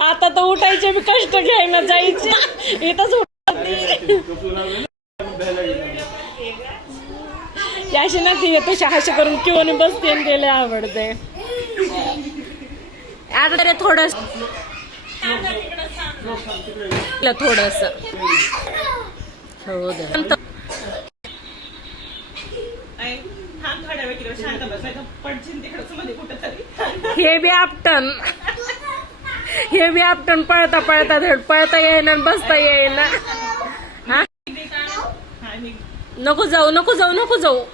आता तर उठायचे मी कष्ट घ्यायला जायचे इथंच याशी ना ती येतो शहाशी करून किंवा बसते आणि त्याला आवडते. आता तरी थोडस हो दे. हे बी आपटन पळता पळता धड पळता येईना बसता येईना. हा नको जाऊ नको जाऊ नको जाऊ.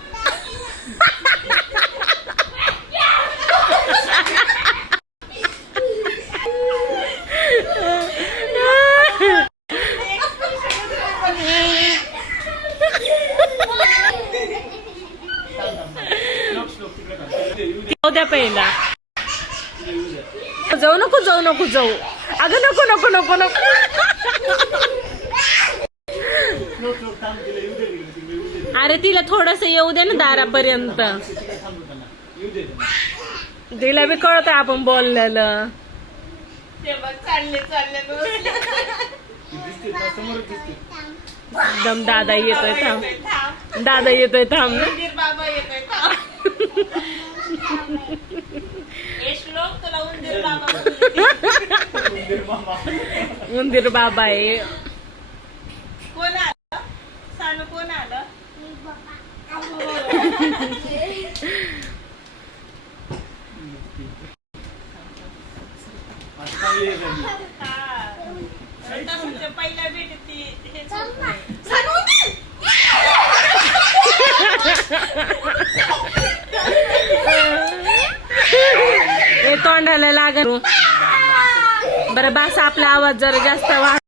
द्या पहिला जाऊ नको जाऊ नको जाऊ. अगं नको नको नको नको. अरे तिला थोडस येऊ दे ना दारापर्यंत. तिला बी कळत आपण बोललेलं. दम दादा येतोय थांब. दादा येतोय थांब ना. उंदीर बाबा आहे. कोण आलं सांग कोण आलं. पहिल्या भेट तोंडाला लागल. बरं बास आपला आवाज जरा जास्त वाढ.